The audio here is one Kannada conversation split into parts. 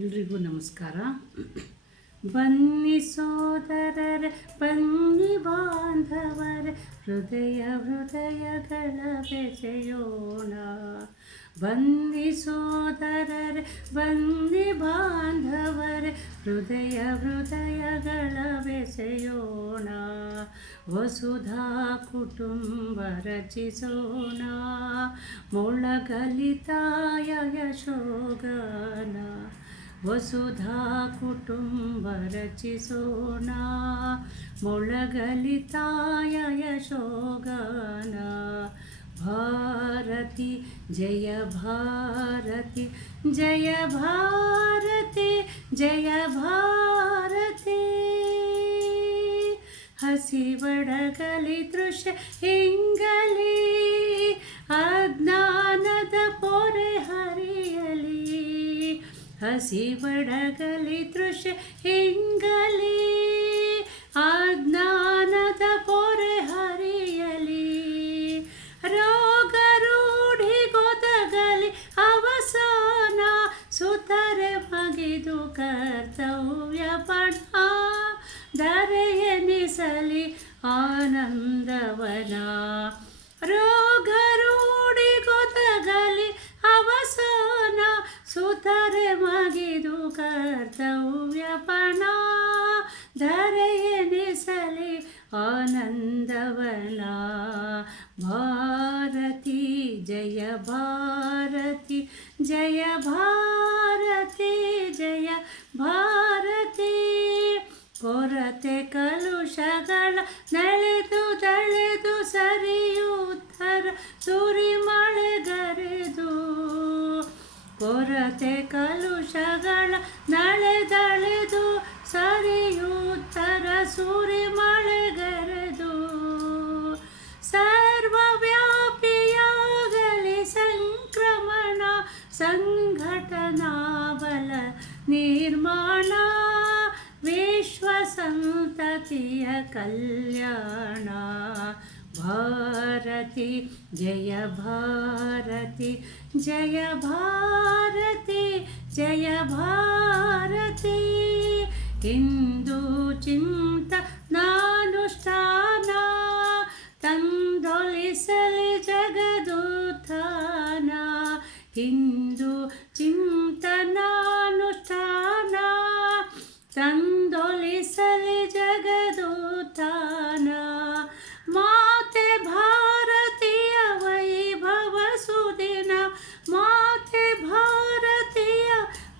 ಎಲ್ರಿಗೂ ನಮಸ್ಕಾರ. ಬನ್ನಿ ಸೋದರರ, ಬನ್ನಿ ಬಾಂಧವರ, ಹೃದಯ ಹೃದಯಗಳ ಬೆಸೆಯೋಣ. ಬನ್ನಿ ಸೋದರರ, ಬನ್ನಿ ಬಾಂಧವರ, ಹೃದಯ ಹೃದಯಗಳ ಬೆಸೆಯೋಣ. ವಸುಧಾ ಕುಟುಂಬ ರಚಿಸೋಣ. ಮೊಳಗಲಿತಾಯ ಯಶೋಗಾನ ವಸುಧಾ ಕುಟುಂಬ ರಚಿಸೋಣ ಮೊಳಗಲಿತಾಯ ಯಶೋಗಾನ ಭಾರತಿ ಜಯ ಭಾರತಿ ಜಯ ಭಾರತಿ ಜಯ ಭಾರತಿ ಹಸಿಬಡಗಲಿ ದೃಶ್ಯ ಹಿಂಗಲಿ ಅಜ್ಞಾನದ ಹಸಿಬಡಗಲಿ ದೃಶ್ಯ ಹಿಂಗಲಿ ಅಜ್ಞಾನದ ಪೊರೆ ಹರಿಯಲಿ. ರೋಗ ರೂಢಿ ಗೊದಗಲಿ ಅವಸಾನ, ಸುತರೆ ಮಗಿದು ಕರ್ತವ್ಯ ಪಣ ಧರೆಯನಿಸಲಿ ಆನಂದವನ. ಧರೆಯನಿಸಲಿ ಆನಂದವನ. ಭಾರತಿ, ಜಯ ಭಾರತಿ ಜಯ ಭಾರತಿ ಜಯ ಭಾರತಿ. ಕೊರತೆ ಕಲುಷಗಳ ನಳೆದು ದಳೆದು ಸರಿಯುತ್ತರ ಸುರಿ ಮಳೆಗರೆದು ಕೊರತೆ ಕಲುಷಗಳ ನಳೆದಳೆದು ಸರಿಯುತ್ತರ ಸುರಿ ಮಳೆಗರೆದು ಸರ್ವವ್ಯಾಪಿಯಾಗಲಿ ಸಂಕ್ರಮಣ ಸಂಘಟನಾ ಬಲ ನಿರ್ಮಾಣ ವಿಶ್ವ ಸಂತತಿಯ ಕಲ್ಯಾಣ ಭಾರತಿ ಜಯ ಭಾರತಿ ಜಯ ಭಾರತಿ ಜಯ ತಂದೊಲಿಸಲಿ ಜಗದುತ್ಥಾನ, ಹಿಂದೂ ಚಿಂತನಾನುಷ್ಠಾನ, ತಂದೊಲಿಸಲಿ ಜಗದುತ್ಥಾನ. ಮಾತೆ ಭಾರತೀಯ ವೈಭವ ಸುದಿನ, ಮಾತೆ ಭಾರತೀಯ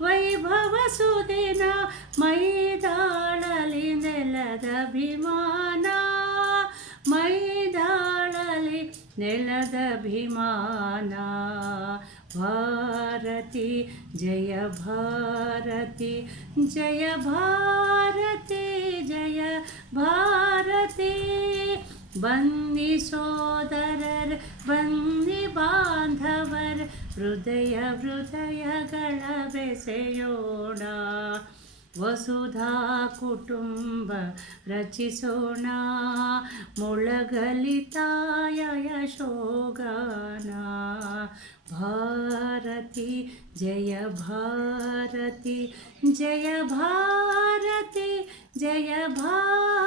ವೈಭವ ಸುದಿನ ಮೈದಾಳಲಿ ನೆಲದ ಅಭಿಮಾನ ಮೈದಾಳಲಿ नेलदभिमाना। भारति जय भारति जय भारति जय भारति। बन्नी सोदर बन्नी बान्धवर हृदय हृदय गडवेशयोडा ವಸುಧಾ ಕುಟುಂಬ ರಚಿಸೋಣ ಮೊಳಗಲಿತಾಯ ಯಶೋಗಾನ ಭಾರತಿ ಜಯ ಭಾರತಿ ಜಯ ಭಾರತಿ ಜಯ ಭಾರತಿ